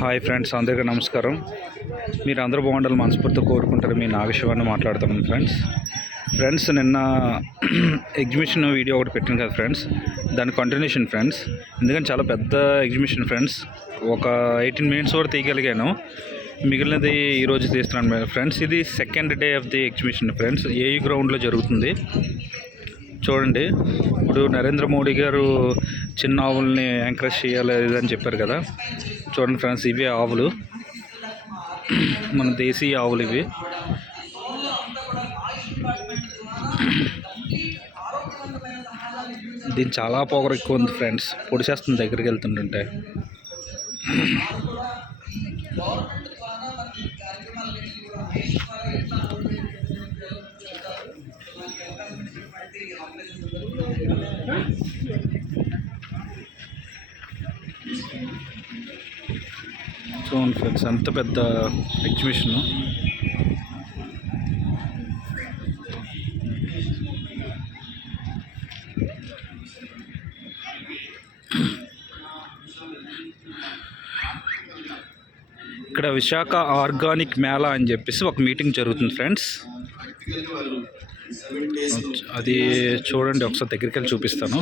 Hi friends, అందరికీ నమస్కారం. మీరు అందరూ బాగుండాలి మనస్ఫూర్తిగా కోరుకుంటారు. మీ నాగశివాన్ని మాట్లాడుతున్నాను ఫ్రెండ్స్. నిన్న ఎగ్జిబిషన్ వీడియో ఒకటి పెట్టాను కదా ఫ్రెండ్స్, దాని కంటిన్యూషన్ ఫ్రెండ్స్. ఎందుకంటే చాలా పెద్ద ఎగ్జిబిషన్ ఫ్రెండ్స్, ఒక 18 మినిట్స్ వరకు తీయగలిగాను. మిగిలినది ఈరోజు తీస్తున్నాను ఫ్రెండ్స్. ఇది second day of the exhibition friends. AU గ్రౌండ్లో జరుగుతుంది. చూడండి, ఇప్పుడు నరేంద్ర మోడీ గారు చిన్న ఆవుల్ని ఎంకరేజ్ చేయాలి అని చెప్పారు కదా. చూడండి ఫ్రెండ్స్, ఇవే ఆవులు, మన దేశీయ ఆవులు ఇవి. దీని చాలా పొగరు ఎక్కువ ఉంది ఫ్రెండ్స్, పొడిచేస్తుంది దగ్గరికి వెళ్తుంటుంటే. చూడండి ఫ్రెండ్స్, అంత పెద్ద ఎగ్జిబిషన్. ఇక్కడ విశాఖ ఆర్గానిక్ మేళా అని చెప్పేసి ఒక మీటింగ్ జరుగుతుంది ఫ్రెండ్స్. అది చూడండి, ఒకసారి దగ్గరికి వెళ్ళి చూపిస్తాను.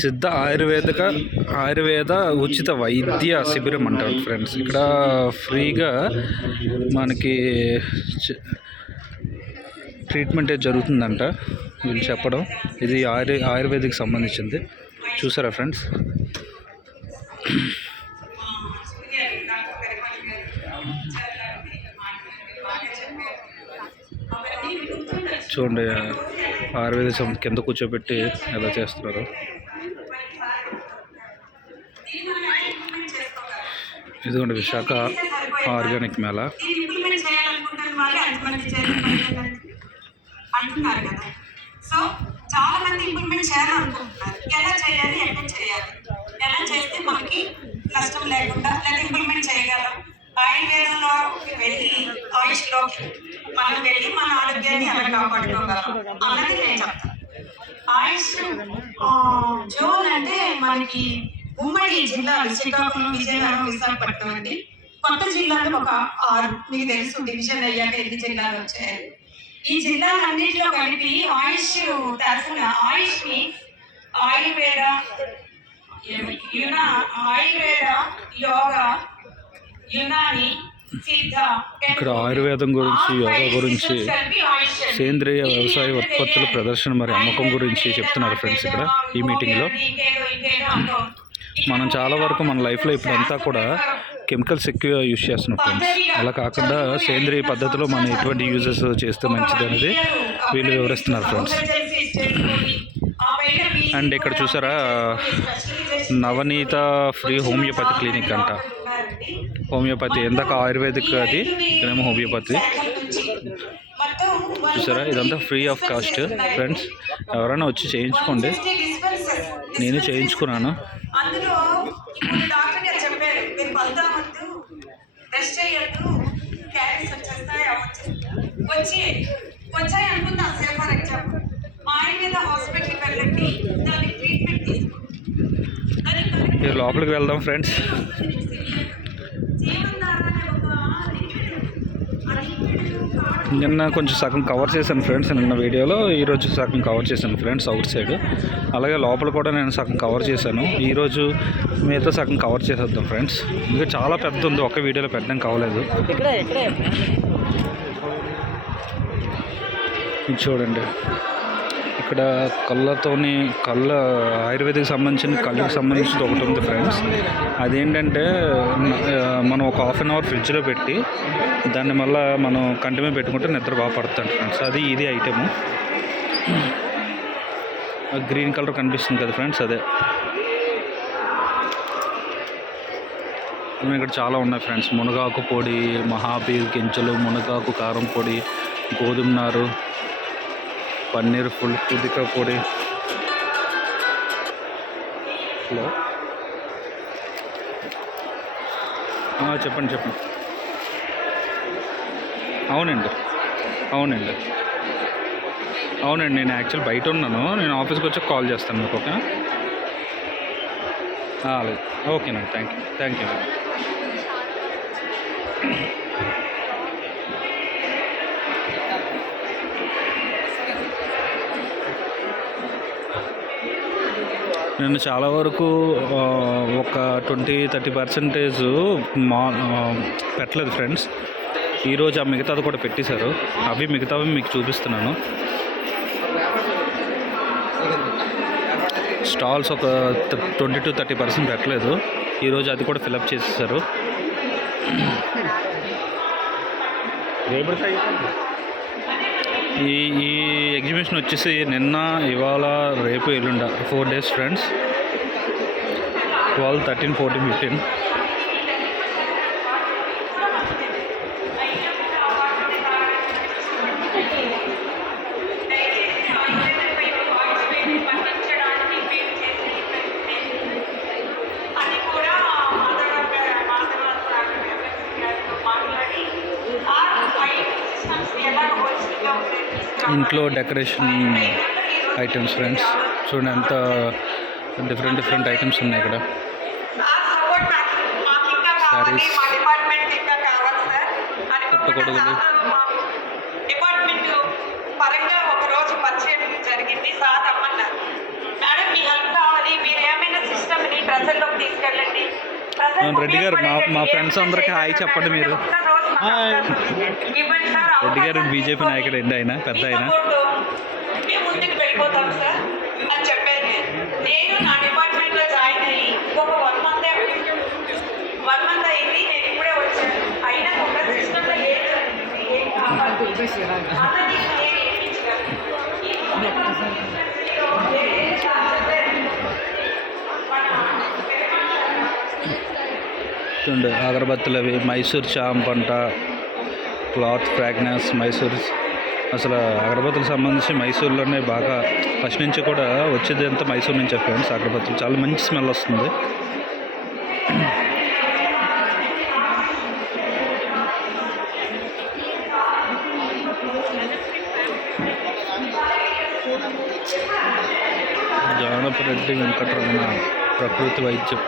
సిద్ధ ఆయుర్వేద ఉచిత వైద్య శిబిరం అంటారు ఫ్రెండ్స్. ఇక్కడ ఫ్రీగా మనకి ట్రీట్మెంట్ జరుగుతుందంట వీళ్ళు చెప్పడం. ఇది ఆయుర్వేదిక్ సంబంధించింది. చూసారా ఫ్రెండ్స్? చూడండి, ఆయుర్వేద కింద కూర్చోబెట్టి ఎలా చేస్తున్నారు. ఇదిగోండి విశాఖ ఆర్గానిక్ మేళా. అంటున్నారు కదా. సో చాలా మంది ఇంప్లిమెంట్ చేయాలనుకుంటున్నారు. ఎలా చేయాలి, ఎక్కడ చేయాలి, ఎలా చేస్తే మనకి నష్టం లేకుండా లేదా ఇంప్లిమెంట్ చేయగలం, ఆయుర్వేదంలోకి వెళ్ళి ఆయుష్లోకి మనం వెళ్ళి మన ఆరోగ్యాన్ని ఎలా కాపాడుకోగలం అన్నది నేను చెప్తాను. ఆయుష్ జోన్ అంటే మనకి ఉమ్మడి జిల్లాలు శ్రీకాకుళం, విజయనగరం, విశాఖపట్నం అండి. కొత్త జిల్లాలు ఒక 6 మీకు తెలుసు. డివిజన్ అయ్యాక 8 జిల్లాలు వచ్చాయి. ఈ జిల్లాలన్నింటిలో కలిపి ఆయుష్ తరఫున ఆయుష్ని ఆయుర్వేద, యోగా, యునాని, సిద్ధ. ఇక్కడ ఆయుర్వేదం గురించి, యోగా గురించి, సేంద్రియ వ్యవసాయ ఉత్పత్తుల ప్రదర్శన మరి అమ్మకం గురించి చెప్తున్నారు ఫ్రెండ్స్ ఇక్కడ ఈ మీటింగ్లో. మనం చాలా వరకు మన లైఫ్లో ఇప్పుడంతా కూడా కెమికల్స్ ఎక్కువ యూజ్ చేస్తున్నాం ఫ్రెండ్స్. అలా కాకుండా సేంద్రియ పద్ధతిలో మనం ఎటువంటి యూజెస్ చేస్తే మంచిది అనేది వీళ్ళు వివరిస్తున్నారు ఫ్రెండ్స్. అండ్ ఇక్కడ చూసారా, నవనీత ఫ్రీ హోమియోపతి క్లినిక్ అంట. హోమియోపతి ఎందాక ఆయుర్వేదిక్, అది ఇక్కడేమో హోమియోపతి. చూసారా, ఇదంతా ఫ్రీ ఆఫ్ కాస్ట్ ఫ్రెండ్స్. ఎవరైనా వచ్చి చేయించుకోండి. నేను చేయించుకున్నాను. వచ్చాయి అనుకుందాం సార్. ఫర్ ఎగ్జాంపుల్ మా ఆయుర్వేద హాస్పిటల్కి వెళ్ళండి, దానికి ట్రీట్మెంట్ తీసుకోండి. లోపలికి వెళ్దాం ఫ్రెండ్స్. నిన్న కొంచెం సగం కవర్ చేశాను ఫ్రెండ్స్ నిన్న వీడియోలో. ఈరోజు సగం కవర్ చేశాను ఫ్రెండ్స్ అవుట్ సైడ్. అలాగే లోపల కూడా నేను సగం కవర్ చేశాను. ఈరోజు మీతో సగం కవర్ చేసేద్దాం ఫ్రెండ్స్. ఇంకా చాలా పెద్ద ఉంది, ఒక్క వీడియోలో పెట్టడం కావలేదు. చూడండి, ఇక్కడ కళ్ళ ఆయుర్వేదిక్ సంబంధించిన కళ్ళకి సంబంధించింది ఒకటి ఉంది ఫ్రెండ్స్. అదేంటంటే మనం ఒక 1/2 అవర్ ఫ్రిడ్జ్లో పెట్టి దాన్ని మళ్ళీ మనం కంటి మీద పెట్టుకుంటే నిద్ర బాగా పడుతుంది ఫ్రెండ్స్. అది ఇది ఐటెము. గ్రీన్ కలర్ కనిపిస్తుంది కదా ఫ్రెండ్స్, అదే. ఇక్కడ చాలా ఉన్నాయి ఫ్రెండ్స్. మునగాకు పొడి, మహాపీర్ గింజలు, మునగాకు కారం పొడి, గోధుమ నారు, పన్నీర్ ఫుల్ పుదిక పొడి. హలో, చెప్పండి. అవునండి. అవునండి. అవునండి. నేను యాక్చువల్ బయట ఉన్నాను. నేను ఆఫీస్కి వచ్చి కాల్ చేస్తాను మీకు. ఓకేనా? అలాగే. ఓకేనండి. Thank you. నేను చాలా వరకు ఒక 20-30% మా పెట్టలేదు ఫ్రెండ్స్. ఈరోజు ఆ మిగతాది కూడా పెట్టేశారు. మిగతావి మీకు చూపిస్తున్నాను. స్టాల్స్ ఒక 20-30% పెట్టలేదు. ఈరోజు అది కూడా ఫిలప్ చేసేసారు. ఈ ఈ ఎగ్జిబిషన్ వచ్చేసి నిన్న, ఇవాళ, రేపు, ఎల్లుండ 4 days ఫ్రెండ్స్. 12, 13, 14, 15. ఇంట్లో డెకరేషన్ ఐటమ్స్ ఫ్రెండ్స్. చూడండి ఎంత డిఫరెంట్ ఐటమ్స్ ఉన్నాయి ఇక్కడ. శారీస్, పుట్టగొడుగులు. డిపార్ట్మెంట్ పరంగా ఒక రోజు పరిచయం జరిగింది. సార్ రమ్మన్నారు. మేడం మీ హెల్ప్ కావాలి, మీరు ఏమైనా సిస్టమ్ని ప్రజల్లోకి తీసుకెళ్ళండి. రెడ్డి గారు, మా ఫ్రెండ్స్ అందరికీ హాయ్ చెప్పండి మీరు. రెడ్డి గారు బీజేపీ నాయకుడు అండి, ఆయన పెద్ద ఆయన. మేము ముందుకు వెళ్ళిపోతాం సార్ అని చెప్పాను. నేను నా డిపార్ట్మెంట్లో జాయిన్ అయ్యి ఒక 1 month అయింది. నేను ఇప్పుడే వచ్చాను. అయినా ఒక సిస్టంలో ఏం కావాలి అన్నది నేను చూడండి అగరబత్తులు అవి, మైసూర్ చాంప్ అంట, క్లాత్ ఫ్రాగ్రెన్స్, మైసూర్. అసలు అగరబత్తులకు సంబంధించి మైసూర్లోనే బాగా ఫస్ట్ నుంచి కూడా వచ్చేది అంతా మైసూర్ నుంచే ఫ్రెండ్స్. అగరబత్తులు చాలా మంచి స్మెల్ వస్తుంది. జానపరెడ్డి వెంకటరమణ ప్రకృతి వైద్యం.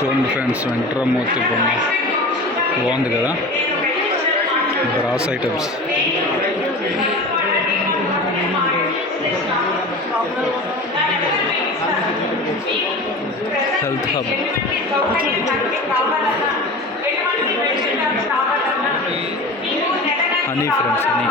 చూడండి ఫ్రెండ్స్, వెంకటరామూర్తి బొమ్మ బాగుంది కదా. Brass items. Health hub. Honey friends, honey.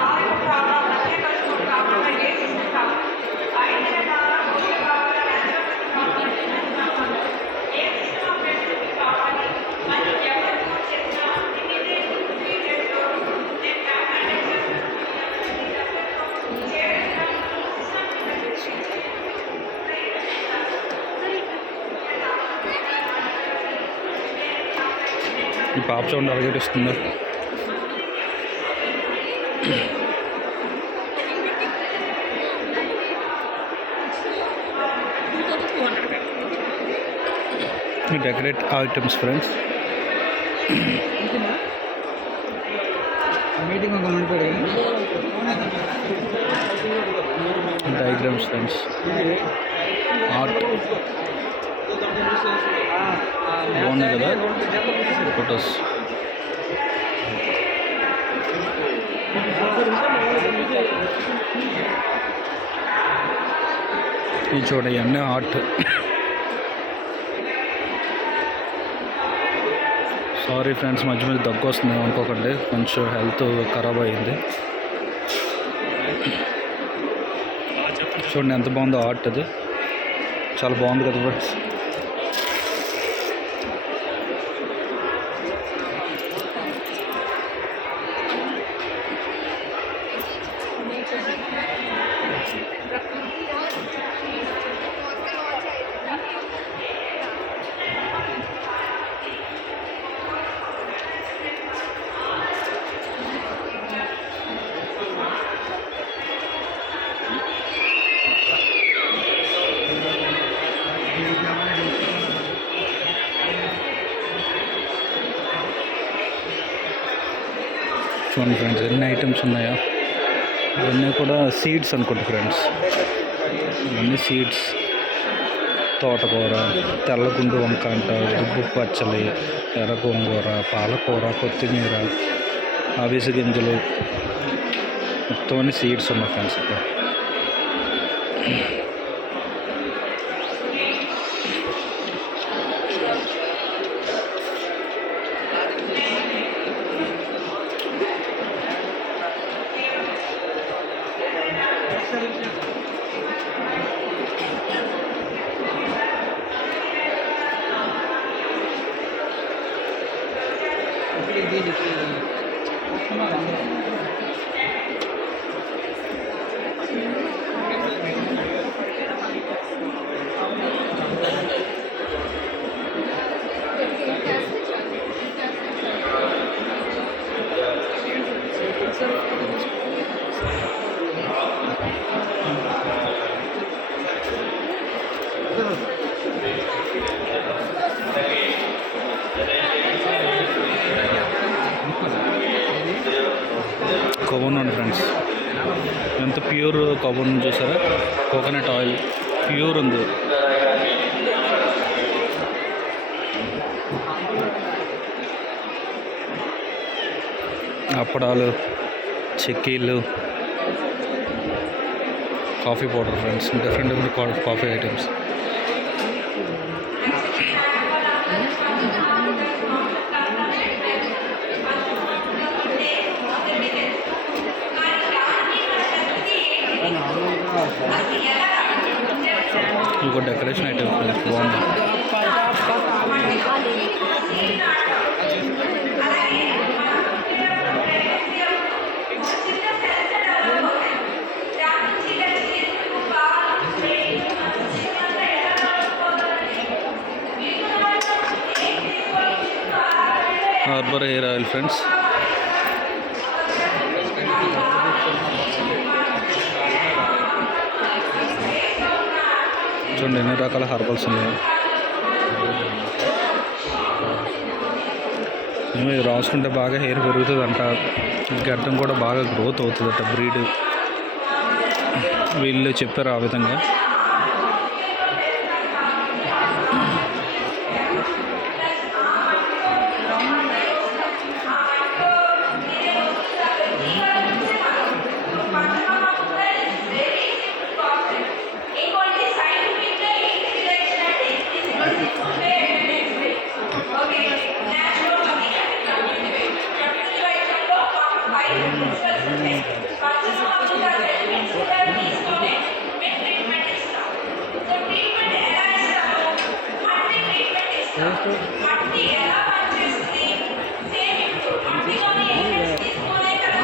ఈ పాప చూడండి అరగేటిస్తుంది. Decorate items friends. Diagrams friends. Art బాగుంది కదా. ఫొటోస్. ఇది చూడండి అన్నీ ఆర్ట్. సారీ ఫ్రెండ్స్, మధ్య మధ్య దగ్గు వస్తుంది అనుకోకండి, కొంచెం హెల్త్ ఖరాబ్ అయింది. చూడండి ఎంత బాగుందో ఆర్ట్, అది చాలా బాగుంది కదా ఫ్రెండ్స్. చూడండి ఫ్రెండ్స్ ఎన్ని ఐటమ్స్ ఉన్నాయో. ఇవన్నీ కూడా సీడ్స్ అనుకుంటా ఫ్రెండ్స్, ఇవన్నీ సీడ్స్. తోటకూర, తెల్లగుండు వంకాయ, దుబ్బు పచ్చలి, ఎర్ర గోంగూర, పాలకూర, కొత్తిమీర, అవిసె గింజలు, మొత్తం అన్ని సీడ్స్ ఉన్నాయి ఫ్రెండ్స్ ఇక్కడ. కొబ్బరి నూనె ఫ్రెండ్స్, ఎంత ప్యూర్ కొబ్బరి నూనె చూసారా, కోకోనట్ ఆయిల్ ప్యూర్ ఉంది. అప్పడాలు, చెక్కీలు, coffee powder friends, different different coffee items. ఇంకో డెకరేషన్ ఐటమ్ ఫ్రెండ్స్, బాగుంది. హార్బర్ హెయిర్ ఆయిల్ ఫ్రెండ్స్, చూడండి ఎన్ని రకాల హర్బల్స్ ఉన్నాయి. ఇది రాసుకుంటే బాగా హెయిర్ పెరుగుతుందంట, గడ్డం కూడా బాగా గ్రోత్ అవుతుందట. బ్రీడ్ వీళ్ళు చెప్పారు ఆ విధంగా. మట్టి ఎలా పనిచేస్తుంది, సేమ్ ఇప్పుడు మట్టిలోని ఎలిమెంట్స్ తీసుకునే కదా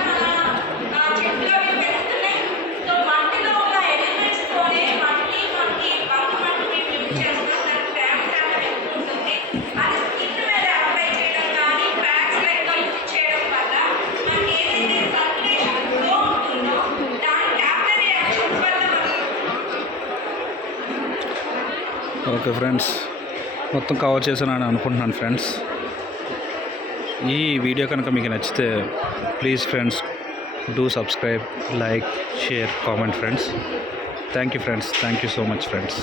మన చెట్లు అవి పెరుగుతున్నాయి. సో మట్టిలో ఉన్న ఎలిమెంట్స్ తోనే మట్టి మనకి బంక మట్టి మేము యూజ్ చేస్తాం. దాని క్రాక్ శాతం ఎక్కువ ఉంటుంది. అది స్కిన్ మీద అప్లై చేయడం కానీ క్రాక్స్ లెక్క యూజ్ చేయడం వల్ల మనకి ఏదైతే సర్క్యులేషన్ ఫ్లో ఉంటుందో దాని క్యాపిలరీ యాక్షన్స్ వల్ల ఓకే ఫ్రెండ్స్, మొత్తం కవర్ చేశానని అనుకుంటున్నాను ఫ్రెండ్స్. ఈ వీడియో కనుక మీకు నచ్చితే please friends do subscribe, like, share, comment friends. Thank you friends, thank you so much friends.